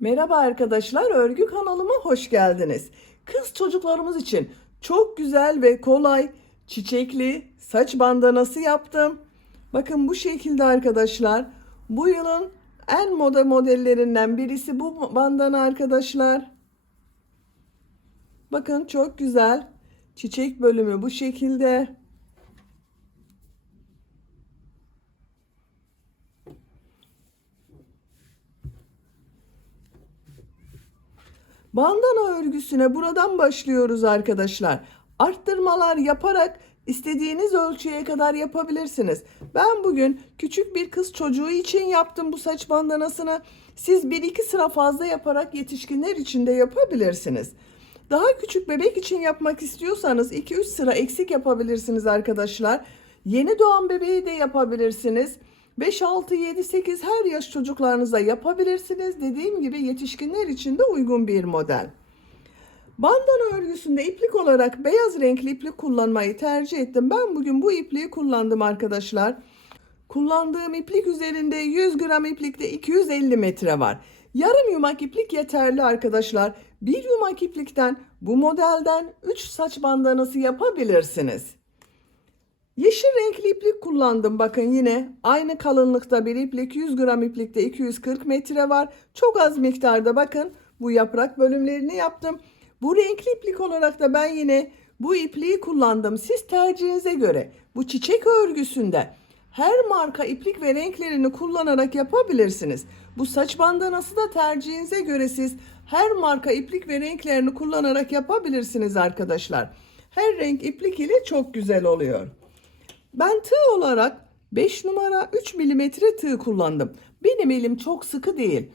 Merhaba arkadaşlar, örgü kanalıma hoş geldiniz. Kız çocuklarımız için çok güzel ve kolay çiçekli saç bandanası yaptım. Bakın bu şekilde arkadaşlar. Bu yılın en moda modellerinden birisi bu bandana arkadaşlar. Bakın çok güzel. Çiçek bölümü bu şekilde. Bandana örgüsüne buradan başlıyoruz arkadaşlar. Arttırmalar yaparak istediğiniz ölçüye kadar yapabilirsiniz. Ben bugün küçük bir kız çocuğu için yaptım bu saç bandanasını. Siz bir iki sıra fazla yaparak yetişkinler için de yapabilirsiniz. Daha küçük bebek için yapmak istiyorsanız 2-3 sıra eksik yapabilirsiniz arkadaşlar. Yeni doğan bebeği de yapabilirsiniz. 5, 6, 7, 8 her yaş çocuklarınıza yapabilirsiniz. Dediğim gibi yetişkinler için de uygun bir model. Bandana örgüsünde iplik olarak beyaz renkli iplik kullanmayı tercih ettim. Ben bugün bu ipliği kullandım arkadaşlar. Kullandığım iplik üzerinde 100 gram iplikte 250 metre var. Yarım yumak iplik yeterli arkadaşlar. Bir yumak iplikten bu modelden 3 saç bandanası yapabilirsiniz. Yeşil renkli iplik kullandım. Bakın yine aynı kalınlıkta bir iplik. 100 gram iplikte 240 metre var. Çok az miktarda bakın bu yaprak bölümlerini yaptım. Bu renkli iplik olarak da ben yine bu ipliği kullandım. Siz tercihinize göre bu çiçek örgüsünde her marka iplik ve renklerini kullanarak yapabilirsiniz. Bu saç bandanası da tercihinize göre siz her marka iplik ve renklerini kullanarak yapabilirsiniz arkadaşlar. Her renk iplik ile çok güzel oluyor. Ben tığ olarak 5 numara 3 milimetre tığ kullandım. Benim elim çok sıkı değil.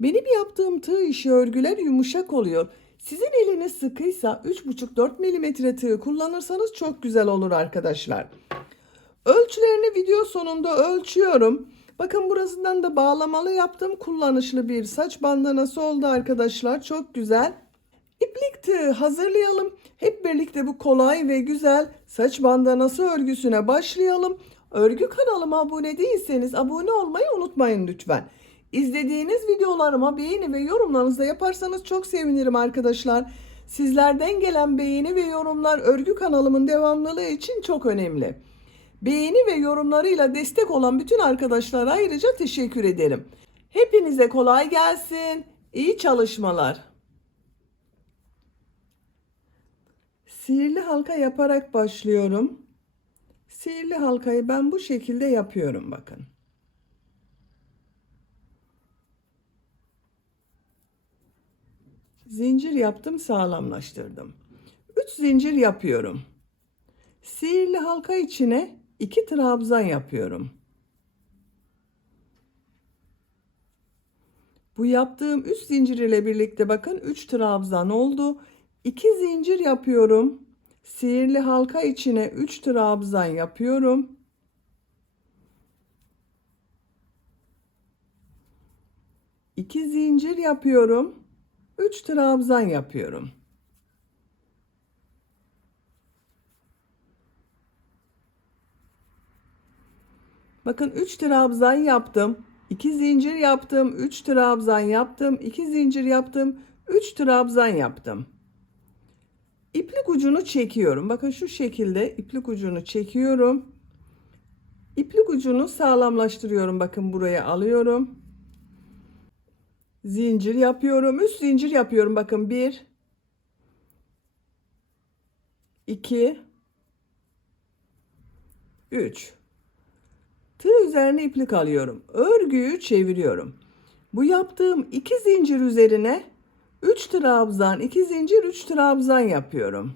Benim yaptığım tığ işi örgüler yumuşak oluyor. Sizin eliniz sıkıysa 3,5-4 milimetre tığ kullanırsanız çok güzel olur arkadaşlar. Ölçülerini video sonunda ölçüyorum. Bakın burasından da bağlamalı yaptım. Kullanışlı bir saç bandanası oldu arkadaşlar. Çok güzel. İplik tığı hazırlayalım. Hep birlikte bu kolay ve güzel saç bandanası örgüsüne başlayalım. Örgü kanalıma abone değilseniz abone olmayı unutmayın lütfen. İzlediğiniz videolarıma beğeni ve yorumlarınızı da yaparsanız çok sevinirim arkadaşlar. Sizlerden gelen beğeni ve yorumlar örgü kanalımın devamlılığı için çok önemli. Beğeni ve yorumlarıyla destek olan bütün arkadaşlara ayrıca teşekkür ederim. Hepinize kolay gelsin. İyi çalışmalar. Sihirli halka yaparak başlıyorum. Sihirli halkayı ben bu şekilde yapıyorum bakın. Zincir yaptım, sağlamlaştırdım. 3 zincir yapıyorum. Sihirli halka içine 2 trabzan yapıyorum. Bu yaptığım 3 zincir ile birlikte bakın 3 trabzan oldu. 2 zincir yapıyorum. Sihirli halka içine 3 trabzan yapıyorum. 2 zincir yapıyorum. 3 trabzan yapıyorum. Bakın 3 trabzan yaptım. 2 zincir yaptım. 3 trabzan yaptım. 2 zincir yaptım. 3 trabzan yaptım. İplik ucunu çekiyorum. Bakın şu şekilde iplik ucunu çekiyorum. İplik ucunu sağlamlaştırıyorum. Bakın buraya alıyorum. Zincir yapıyorum. 3 zincir yapıyorum. Bakın 1 2 3. Tığ üzerine iplik alıyorum. Örgüyü çeviriyorum. Bu yaptığım 2 zincir üzerine 3 trabzan, 2 zincir, 3 trabzan yapıyorum.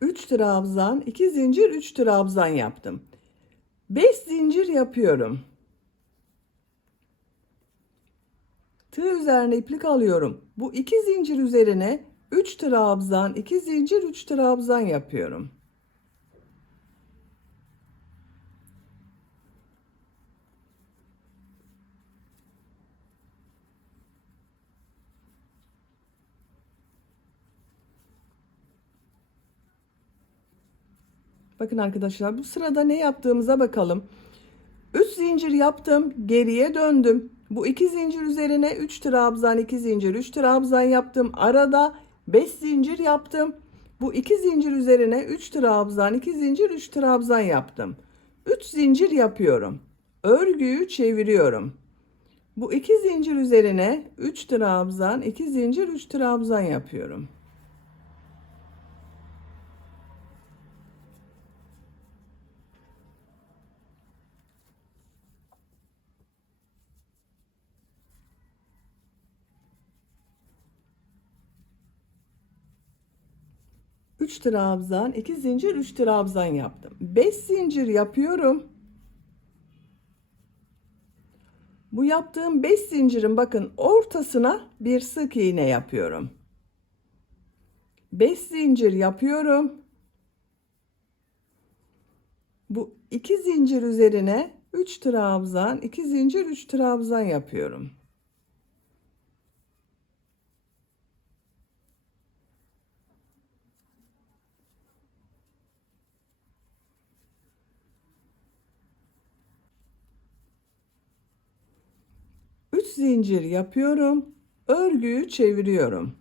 Üç trabzan, 2 zincir, 3 trabzan yaptım. 5 zincir yapıyorum. Tığ üzerine iplik alıyorum. Bu 2 zincir üzerine 3 trabzan, 2 zincir, 3 trabzan yapıyorum. Bakın arkadaşlar, bu sırada ne yaptığımıza bakalım. 3 zincir yaptım, geriye döndüm. Bu 2 zincir üzerine 3 trabzan, 2 zincir, 3 trabzan yaptım. Arada 5 zincir yaptım. Bu 2 zincir üzerine 3 trabzan, 2 zincir, 3 trabzan yaptım. 3 zincir yapıyorum. Örgüyü çeviriyorum. Bu 2 zincir üzerine 3 trabzan, 2 zincir, 3 trabzan yapıyorum. Üç trabzan, 2 zincir, 3 trabzan yaptım. 5 zincir yapıyorum. Bu yaptığım 5 zincirin bakın ortasına bir sık iğne yapıyorum. 5 zincir yapıyorum. Bu 2 zincir üzerine 3 trabzan, 2 zincir, 3 trabzan yapıyorum. Üç zincir yapıyorum. Örgüyü çeviriyorum.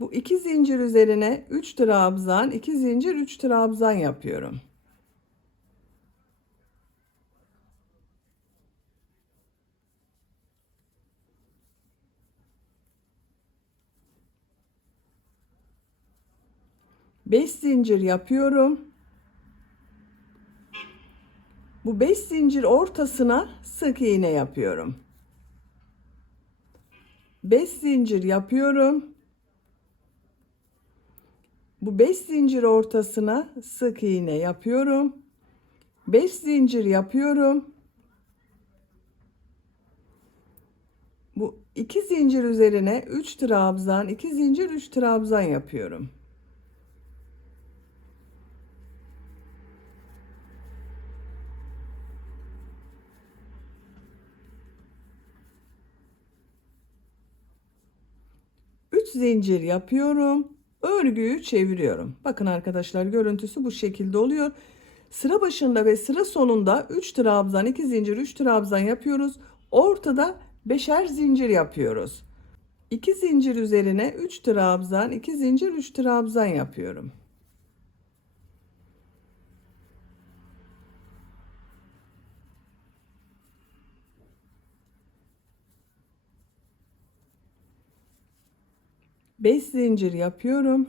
Bu 2 zincir üzerine 3 trabzan, 2 zincir, 3 trabzan yapıyorum. Beş zincir yapıyorum. Bu 5 zincir ortasına sık iğne yapıyorum. 5 zincir yapıyorum. Bu 5 zincir ortasına sık iğne yapıyorum. 5 zincir yapıyorum. Bu 2 zincir üzerine 3 trabzan, 2 zincir, 3 trabzan yapıyorum. Üç zincir yapıyorum. Örgüyü çeviriyorum. Bakın arkadaşlar, görüntüsü bu şekilde oluyor. Sıra başında ve sıra sonunda 3 trabzan, 2 zincir, 3 trabzan yapıyoruz. Ortada beşer zincir yapıyoruz. 2 zincir üzerine 3 trabzan, 2 zincir, 3 trabzan yapıyorum. Beş zincir yapıyorum.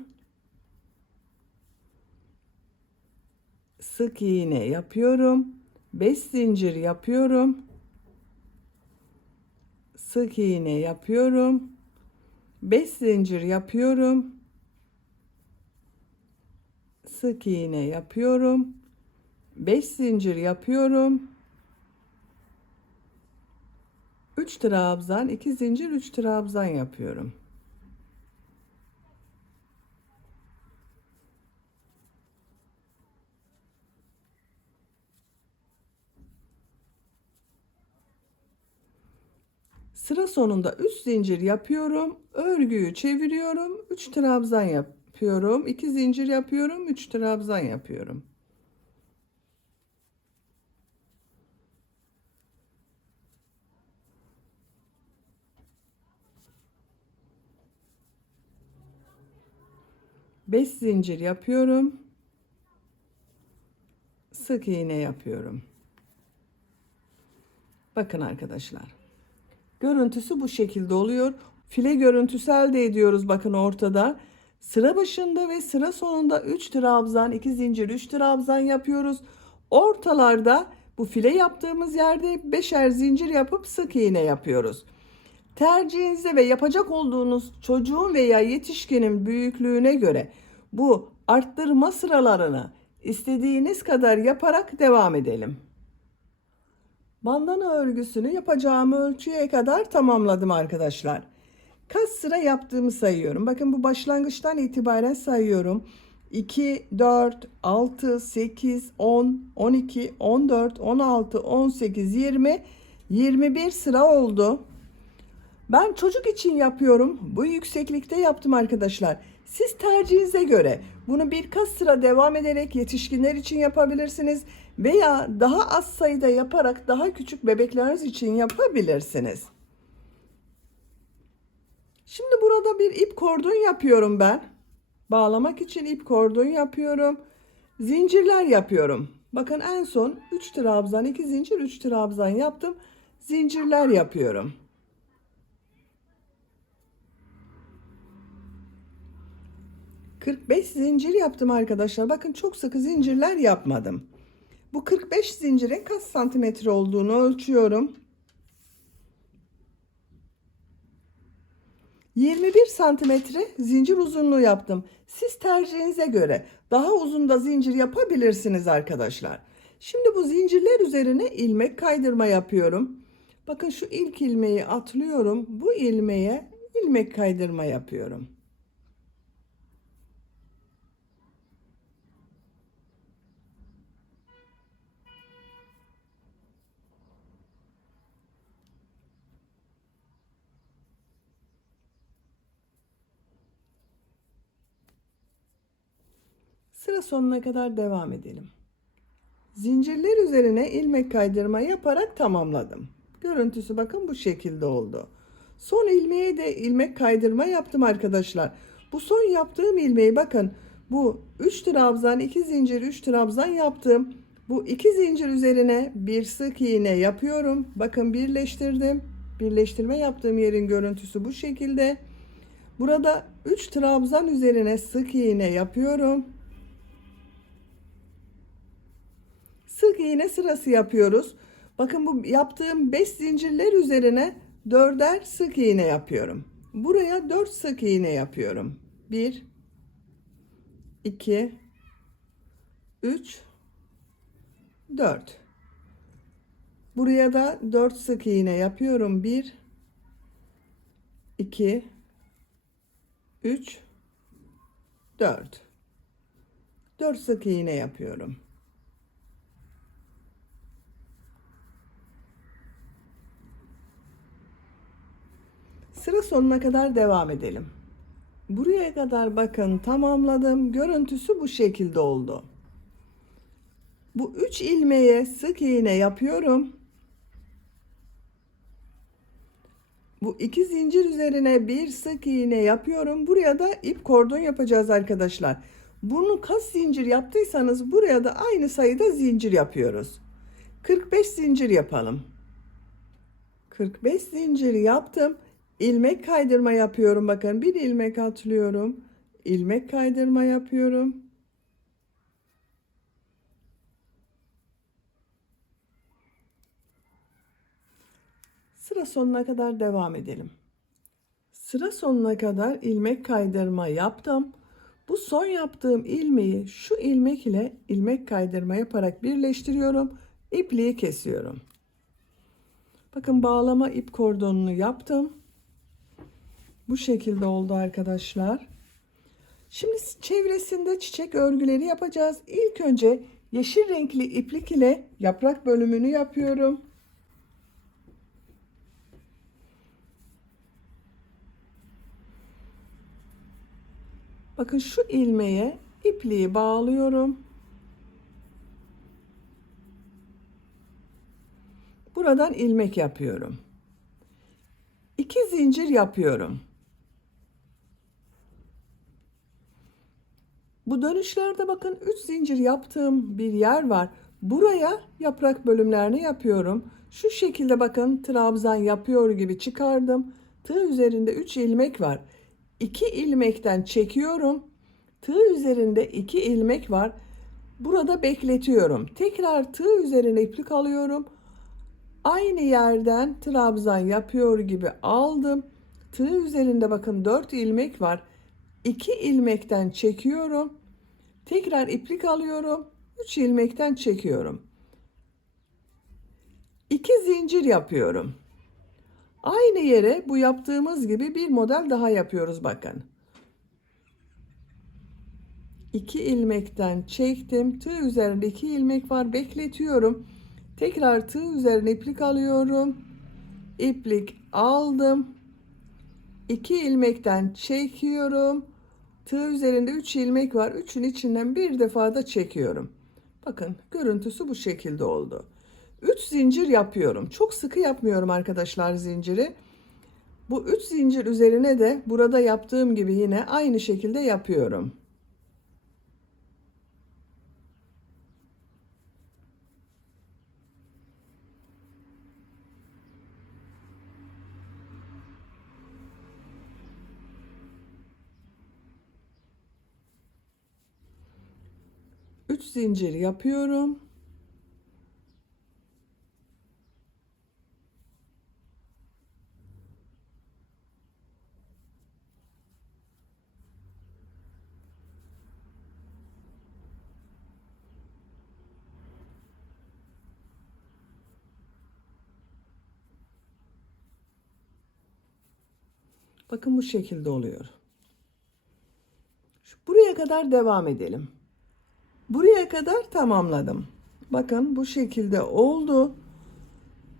Sık iğne yapıyorum. 5 zincir yapıyorum. Sık iğne yapıyorum. 5 zincir yapıyorum. Sık iğne yapıyorum. 5 zincir yapıyorum. 3 trabzan, 2 zincir, 3 trabzan yapıyorum. Sıra sonunda 3 zincir yapıyorum. Örgüyü çeviriyorum. 3 trabzan yapıyorum. 2 zincir yapıyorum. 3 trabzan yapıyorum. Beş zincir yapıyorum. Sık iğne yapıyorum. Bakın arkadaşlar. Görüntüsü bu şekilde oluyor. File görüntüsü elde ediyoruz bakın ortada. Sıra başında ve sıra sonunda 3 trabzan, 2 zincir, 3 trabzan yapıyoruz. Ortalarda bu file yaptığımız yerde beşer zincir yapıp sık iğne yapıyoruz. Tercihinize ve yapacak olduğunuz çocuğun veya yetişkinin büyüklüğüne göre bu arttırma sıralarını istediğiniz kadar yaparak devam edelim. Bandana örgüsünü yapacağım ölçüye kadar tamamladım arkadaşlar. Kaç sıra yaptığımı sayıyorum. Bakın bu başlangıçtan itibaren sayıyorum. 2, 4, 6, 8, 10, 12, 14, 16, 18, 20, 21 sıra oldu. Ben çocuk için yapıyorum. Bu yükseklikte yaptım arkadaşlar. Siz tercihinize göre bunu birkaç sıra devam ederek yetişkinler için yapabilirsiniz veya daha az sayıda yaparak daha küçük bebekleriniz için yapabilirsiniz. Şimdi burada bir ip kordon yapıyorum ben. Bağlamak için ip kordon yapıyorum. Zincirler yapıyorum. Bakın en son 3 trabzan, 2 zincir, 3 trabzan yaptım. Zincirler yapıyorum. ...45 zincir yaptım arkadaşlar. Bakın çok sıkı zincirler yapmadım. Bu 45 zincirin kaç santimetre olduğunu ölçüyorum. 21 santimetre zincir uzunluğu yaptım. Siz tercihinize göre daha uzun da zincir yapabilirsiniz arkadaşlar. Şimdi bu zincirler üzerine ilmek kaydırma yapıyorum. Bakın şu ilk ilmeği atlıyorum. Bu ilmeğe ilmek kaydırma yapıyorum. Sıra sonuna kadar devam edelim. Zincirler üzerine ilmek kaydırma yaparak tamamladım. Görüntüsü bakın bu şekilde oldu. Son ilmeğe de ilmek kaydırma yaptım arkadaşlar. Bu son yaptığım ilmeği bakın bu 3 trabzan 2 zincir 3 trabzan yaptım. Bu 2 zincir üzerine bir sık iğne yapıyorum. Bakın birleştirdim. Birleştirme yaptığım yerin görüntüsü bu şekilde. Burada 3 trabzan üzerine sık iğne yapıyorum. Sık iğne sırası yapıyoruz. Bakın bu yaptığım 5 zincirler üzerine 4'er sık iğne yapıyorum. Buraya 4 sık iğne yapıyorum. 1 2 3 4. Buraya da 4 sık iğne yapıyorum. 1 2 3 4. 4 sık iğne yapıyorum. Sıra sonuna kadar devam edelim. Buraya kadar bakın tamamladım. Görüntüsü bu şekilde oldu. Bu 3 ilmeğe sık iğne yapıyorum. Bu 2 zincir üzerine bir sık iğne yapıyorum. Buraya da ip kordon yapacağız arkadaşlar. Bunu kaç zincir yaptıysanız buraya da aynı sayıda zincir yapıyoruz. 45 zincir yapalım. 45 zincir yaptım. İlmek kaydırma yapıyorum. Bakın bir ilmek atlıyorum. İlmek kaydırma yapıyorum. Sıra sonuna kadar devam edelim. Sıra sonuna kadar ilmek kaydırma yaptım. Bu son yaptığım ilmeği şu ilmek ile ilmek kaydırma yaparak birleştiriyorum. İpliği kesiyorum. Bakın bağlama ip kordonunu yaptım. Bu şekilde oldu arkadaşlar. Şimdi çevresinde çiçek örgüleri yapacağız. İlk önce yeşil renkli iplik ile yaprak bölümünü yapıyorum. Bakın şu ilmeğe ipliği bağlıyorum. Buradan ilmek yapıyorum. 2 zincir yapıyorum. Bu dönüşlerde bakın 3 zincir yaptığım bir yer var. Buraya yaprak bölümlerini yapıyorum. Şu şekilde bakın trabzan yapıyor gibi çıkardım. Tığ üzerinde 3 ilmek var. 2 ilmekten çekiyorum. Tığ üzerinde 2 ilmek var. Burada bekletiyorum. Tekrar tığ üzerine iplik alıyorum. Aynı yerden trabzan yapıyor gibi aldım. Tığ üzerinde bakın 4 ilmek var. 2 ilmekten çekiyorum. Tekrar iplik alıyorum. 3 ilmekten çekiyorum. 2 zincir yapıyorum. Aynı yere bu yaptığımız gibi bir model daha yapıyoruz bakın. 2 ilmekten çektim. Tığ üzerinde 2 ilmek var. Bekletiyorum. Tekrar tığ üzerine iplik alıyorum. İplik aldım. 2 ilmekten çekiyorum. Tığ üzerinde 3 ilmek var. 3'ün içinden bir defa da çekiyorum. Bakın görüntüsü bu şekilde oldu. 3 zincir yapıyorum. Çok sıkı yapmıyorum arkadaşlar zinciri. Bu 3 zincir üzerine de burada yaptığım gibi yine aynı şekilde yapıyorum. Üç zincir yapıyorum. Bakın bu şekilde oluyor. Buraya kadar devam edelim. Buraya kadar tamamladım. Bakın bu şekilde oldu.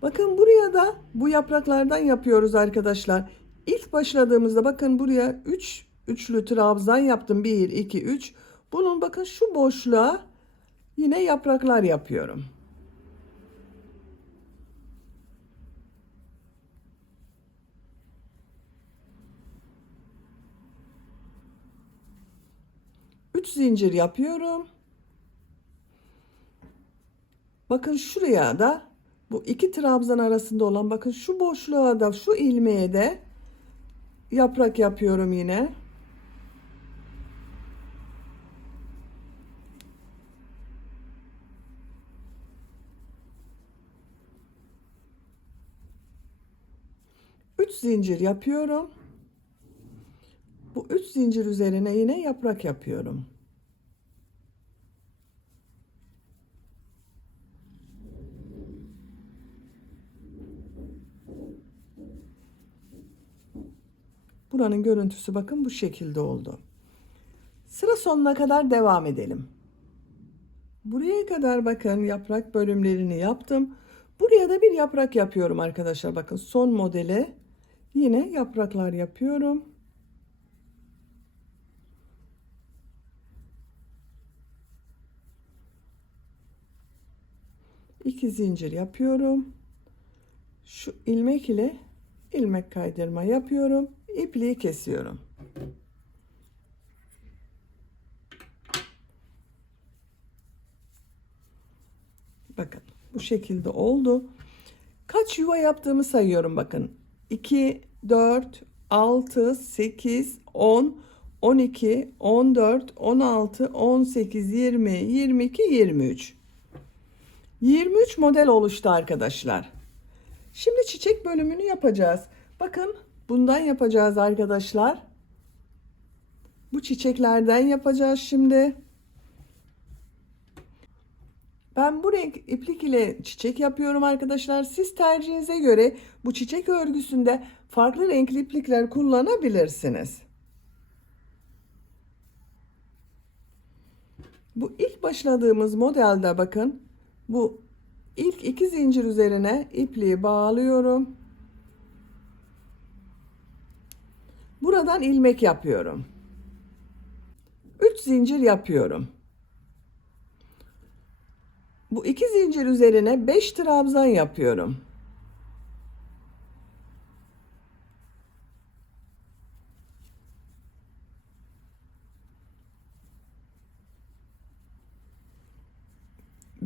Bakın buraya da bu yapraklardan yapıyoruz arkadaşlar. İlk başladığımızda bakın buraya 3 üçlü trabzan yaptım. 1 2 3. Bunun bakın şu boşluğa yine yapraklar yapıyorum. Üç zincir yapıyorum. Bakın şuraya da bu iki trabzan arasında olan bakın şu boşluğa da şu ilmeğe de yaprak yapıyorum yine. Üç zincir yapıyorum. Bu üç zincir üzerine yine yaprak yapıyorum. Buranın görüntüsü bakın bu şekilde oldu. Sıra sonuna kadar devam edelim. Buraya kadar bakın yaprak bölümlerini yaptım. Buraya da bir yaprak yapıyorum arkadaşlar. Bakın son modele yine yapraklar yapıyorum. İki zincir yapıyorum. Şu ilmek ile ilmek kaydırma yapıyorum. İpliği kesiyorum. Bakın bu şekilde oldu. Kaç yuva yaptığımı sayıyorum bakın. 2, 4, 6, 8, 10, 12, 14, 16, 18, 20, 22, 23. 23 model oluştu arkadaşlar. Şimdi çiçek bölümünü yapacağız. Bakın bundan yapacağız arkadaşlar. Bu çiçeklerden yapacağız şimdi. Ben bu renk iplik ile çiçek yapıyorum arkadaşlar. Siz tercihinize göre bu çiçek örgüsünde farklı renkli iplikler kullanabilirsiniz. Bu ilk başladığımız modelde bakın bu ilk iki zincir üzerine ipliği bağlıyorum. Buradan ilmek yapıyorum. 3 zincir yapıyorum. Bu iki zincir üzerine 5 trabzan yapıyorum.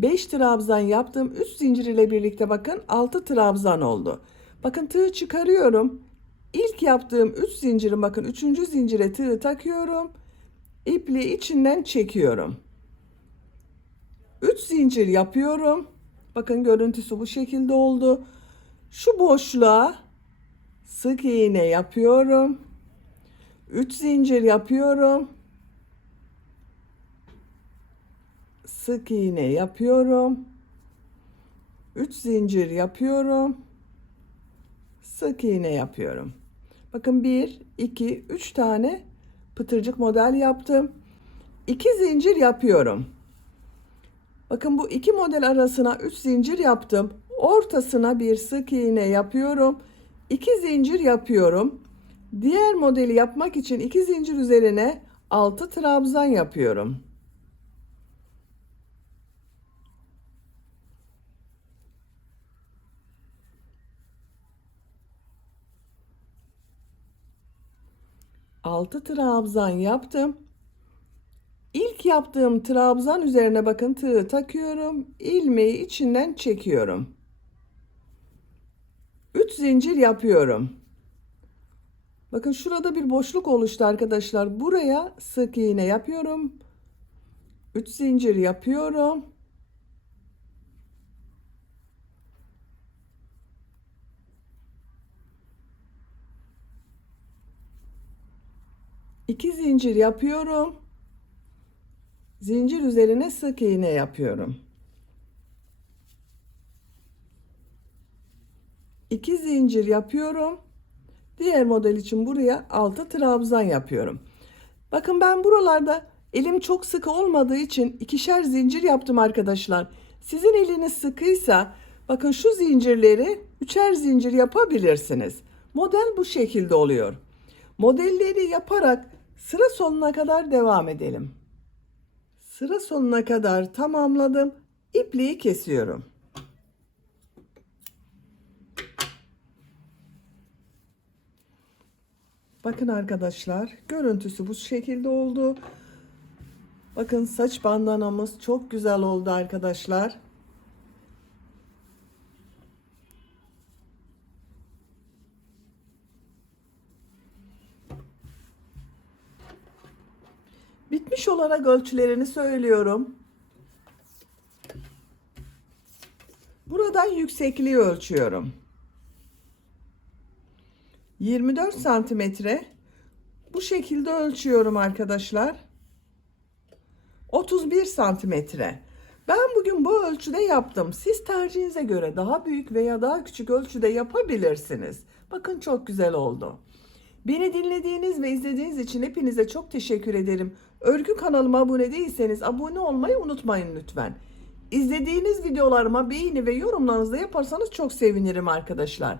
Beş trabzan yaptım. Üst zincir ile birlikte bakın 6 trabzan oldu. Bakın tığı çıkarıyorum. İlk yaptığım 3 zincirin bakın 3. zincire tığı takıyorum. İpliği içinden çekiyorum. 3 zincir yapıyorum. Bakın görüntüsü bu şekilde oldu. Şu boşluğa sık iğne yapıyorum. 3 zincir yapıyorum. Sık iğne yapıyorum. 3 zincir yapıyorum. Sık iğne yapıyorum. Bakın 1 2 3 tane pıtırcık model yaptım. 2 zincir yapıyorum. Bakın bu iki model arasına 3 zincir yaptım. Ortasına bir sık iğne yapıyorum. 2 zincir yapıyorum. Diğer modeli yapmak için 2 zincir üzerine 6 trabzan yapıyorum. Altı trabzan yaptım. İlk yaptığım trabzan üzerine bakın tığı takıyorum. İlmeği içinden çekiyorum. 3 zincir yapıyorum. Bakın şurada bir boşluk oluştu arkadaşlar. Buraya sık iğne yapıyorum. 3 zincir yapıyorum. İki zincir yapıyorum. Zincir üzerine sık iğne yapıyorum. 2 zincir yapıyorum. Diğer model için buraya 6 trabzan yapıyorum. Bakın ben buralarda elim çok sıkı olmadığı için ikişer zincir yaptım arkadaşlar. Sizin eliniz sıkıysa bakın şu zincirleri üçer zincir yapabilirsiniz. Model bu şekilde oluyor. Modelleri yaparak sıra sonuna kadar devam edelim. Sıra sonuna kadar tamamladım. İpliği kesiyorum. Bakın arkadaşlar, görüntüsü bu şekilde oldu. Bakın saç bandanamız çok güzel oldu arkadaşlar. Bitmiş olarak ölçülerini söylüyorum. Buradan yüksekliği ölçüyorum. 24 santimetre. Bu şekilde ölçüyorum arkadaşlar. 31 santimetre. Ben bugün bu ölçüde yaptım. Siz tercihinize göre daha büyük veya daha küçük ölçüde yapabilirsiniz. Bakın çok güzel oldu. Beni dinlediğiniz ve izlediğiniz için hepinize çok teşekkür ederim. Örgü kanalıma abone değilseniz abone olmayı unutmayın lütfen. İzlediğiniz videolarıma beğeni ve yorumlarınızı yaparsanız çok sevinirim arkadaşlar.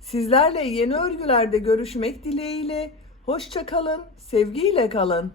Sizlerle yeni örgülerde görüşmek dileğiyle. Hoşça kalın, sevgiyle kalın.